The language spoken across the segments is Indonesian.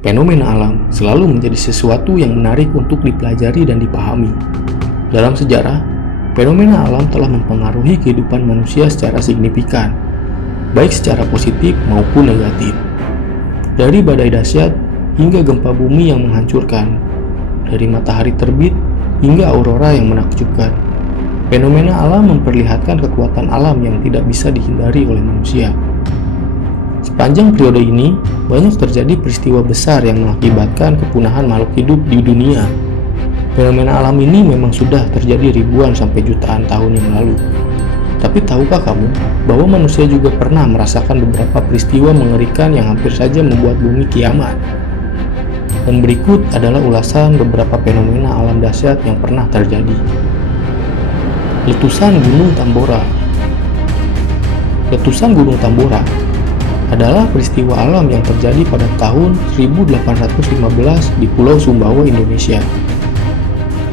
Fenomena alam selalu menjadi sesuatu yang menarik untuk dipelajari dan dipahami. Dalam sejarah, fenomena alam telah mempengaruhi kehidupan manusia secara signifikan, baik secara positif maupun negatif. Dari badai dahsyat hingga gempa bumi yang menghancurkan, dari matahari terbit hingga aurora yang menakjubkan. Fenomena alam memperlihatkan kekuatan alam yang tidak bisa dihindari oleh manusia. Sepanjang periode ini, banyak terjadi peristiwa besar yang mengakibatkan kepunahan makhluk hidup di dunia. Fenomena alam ini memang sudah terjadi ribuan sampai jutaan tahun yang lalu. Tapi tahukah kamu bahwa manusia juga pernah merasakan beberapa peristiwa mengerikan yang hampir saja membuat bumi kiamat? Dan berikut adalah ulasan beberapa fenomena alam dahsyat yang pernah terjadi. Letusan Gunung Tambora. Letusan Gunung Tambora adalah peristiwa alam yang terjadi pada tahun 1815 di Pulau Sumbawa, Indonesia.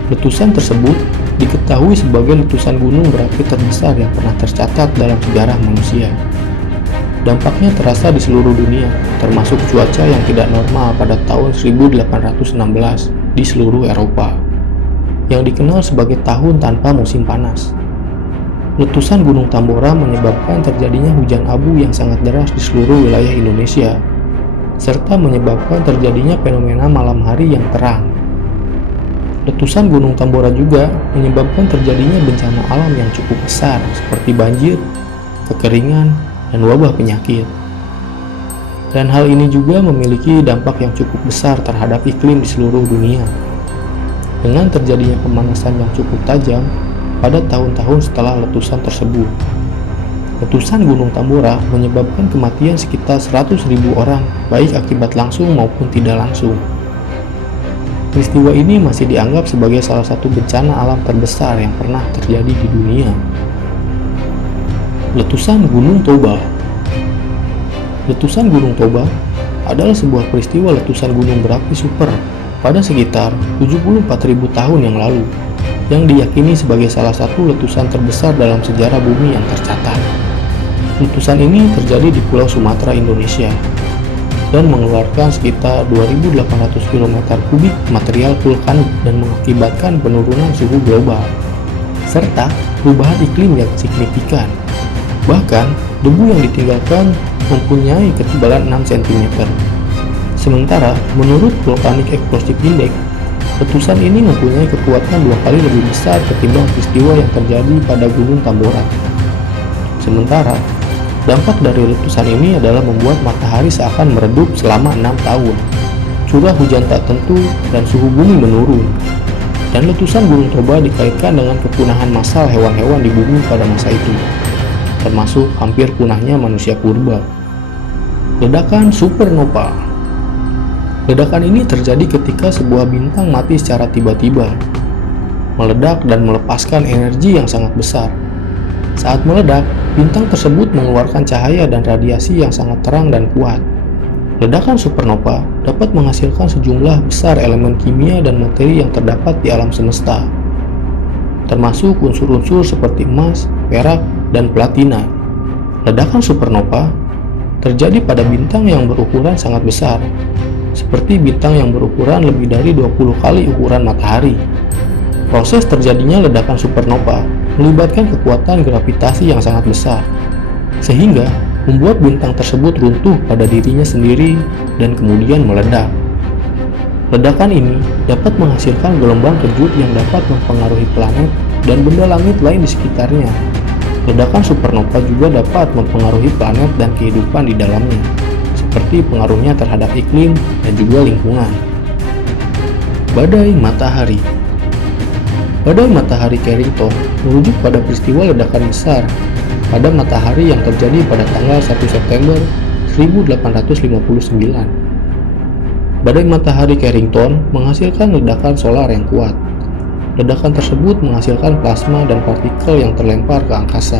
Letusan tersebut diketahui sebagai letusan gunung berapi terbesar yang pernah tercatat dalam sejarah manusia. Dampaknya terasa di seluruh dunia, termasuk cuaca yang tidak normal pada tahun 1816 di seluruh Eropa, yang dikenal sebagai tahun tanpa musim panas. Letusan Gunung Tambora menyebabkan terjadinya hujan abu yang sangat deras di seluruh wilayah Indonesia, serta menyebabkan terjadinya fenomena malam hari yang terang. Letusan Gunung Tambora juga menyebabkan terjadinya bencana alam yang cukup besar seperti banjir, kekeringan, dan wabah penyakit. Dan hal ini juga memiliki dampak yang cukup besar terhadap iklim di seluruh dunia. Dengan terjadinya pemanasan yang cukup tajam pada tahun-tahun setelah letusan tersebut. Letusan Gunung Tambora menyebabkan kematian sekitar 100.000 orang, baik akibat langsung maupun tidak langsung. Peristiwa ini masih dianggap sebagai salah satu bencana alam terbesar yang pernah terjadi di dunia. Letusan Gunung Toba. Letusan Gunung Toba adalah sebuah peristiwa letusan gunung berapi super pada sekitar 74.000 tahun yang lalu, yang diyakini sebagai salah satu letusan terbesar dalam sejarah bumi yang tercatat. Letusan ini terjadi di Pulau Sumatera, Indonesia, dan mengeluarkan sekitar 2.800 km kubik material vulkanik dan mengakibatkan penurunan suhu global, serta perubahan iklim yang signifikan. Bahkan, debu yang ditinggalkan mempunyai ketebalan 6 cm. Sementara, menurut Volcanic Explosive Index, letusan ini mempunyai kekuatan 2 kali lebih besar ketimbang peristiwa yang terjadi pada Gunung Tambora. Sementara, dampak dari letusan ini adalah membuat matahari seakan meredup selama 6 tahun, curah hujan tak tentu, dan suhu bumi menurun. Dan letusan Gunung Toba dikaitkan dengan kepunahan massal hewan-hewan di bumi pada masa itu, termasuk hampir punahnya manusia purba. Ledakan supernova. Ledakan ini terjadi ketika sebuah bintang mati secara tiba-tiba, meledak dan melepaskan energi yang sangat besar. Saat meledak, bintang tersebut mengeluarkan cahaya dan radiasi yang sangat terang dan kuat. Ledakan supernova dapat menghasilkan sejumlah besar elemen kimia dan materi yang terdapat di alam semesta, termasuk unsur-unsur seperti emas, perak, dan platina. Ledakan supernova terjadi pada bintang yang berukuran sangat besar, seperti bintang yang berukuran lebih dari 20 kali ukuran matahari. Proses terjadinya ledakan supernova melibatkan kekuatan gravitasi yang sangat besar, sehingga membuat bintang tersebut runtuh pada dirinya sendiri dan kemudian meledak. Ledakan ini dapat menghasilkan gelombang kejut yang dapat mempengaruhi planet dan benda langit lain di sekitarnya. Ledakan supernova juga dapat mempengaruhi planet dan kehidupan di dalamnya, seperti pengaruhnya terhadap iklim dan juga lingkungan. Badai matahari. Badai matahari Carrington merujuk pada peristiwa ledakan besar pada matahari yang terjadi pada tanggal 1 September 1859. Badai matahari Carrington menghasilkan ledakan solar yang kuat. Ledakan tersebut menghasilkan plasma dan partikel yang terlempar ke angkasa,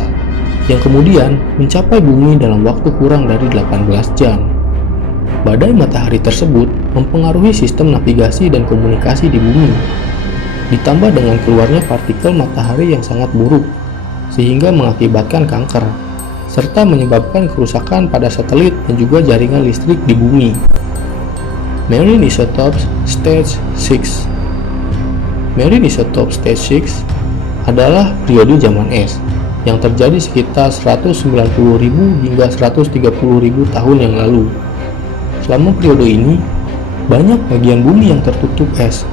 yang kemudian mencapai bumi dalam waktu kurang dari 18 jam. Badai matahari tersebut mempengaruhi sistem navigasi dan komunikasi di bumi, ditambah dengan keluarnya partikel matahari yang sangat buruk, sehingga mengakibatkan kanker, serta menyebabkan kerusakan pada satelit dan juga jaringan listrik di bumi. Marine Isotopes Stage 6. Marine Isotopes Stage 6 adalah periode zaman es yang terjadi sekitar 190.000 hingga 130.000 tahun yang lalu. Selama periode ini, banyak bagian bumi yang tertutup es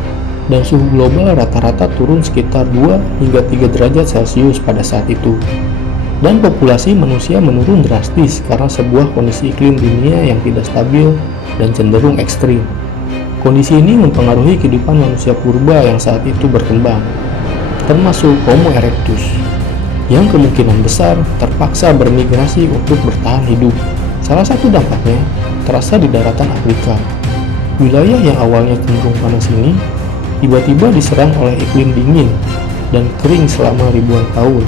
dan suhu global rata-rata turun sekitar 2 hingga 3 derajat Celcius pada saat itu. Dan populasi manusia menurun drastis karena sebuah kondisi iklim dunia yang tidak stabil dan cenderung ekstrim. Kondisi ini mempengaruhi kehidupan manusia purba yang saat itu berkembang, termasuk Homo erectus, yang kemungkinan besar terpaksa bermigrasi untuk bertahan hidup. Salah satu dampaknya terasa di daratan Afrika. Wilayah yang awalnya cenderung panas ini tiba-tiba diserang oleh iklim dingin dan kering selama ribuan tahun.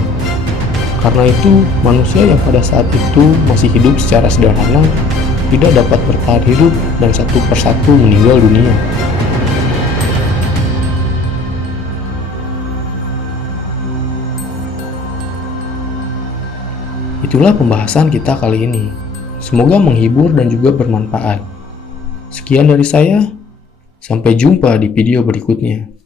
Karena itu, manusia yang pada saat itu masih hidup secara sederhana tidak dapat bertahan hidup dan satu persatu meninggal dunia. Itulah pembahasan kita kali ini. Semoga menghibur dan juga bermanfaat. Sekian dari saya, sampai jumpa di video berikutnya.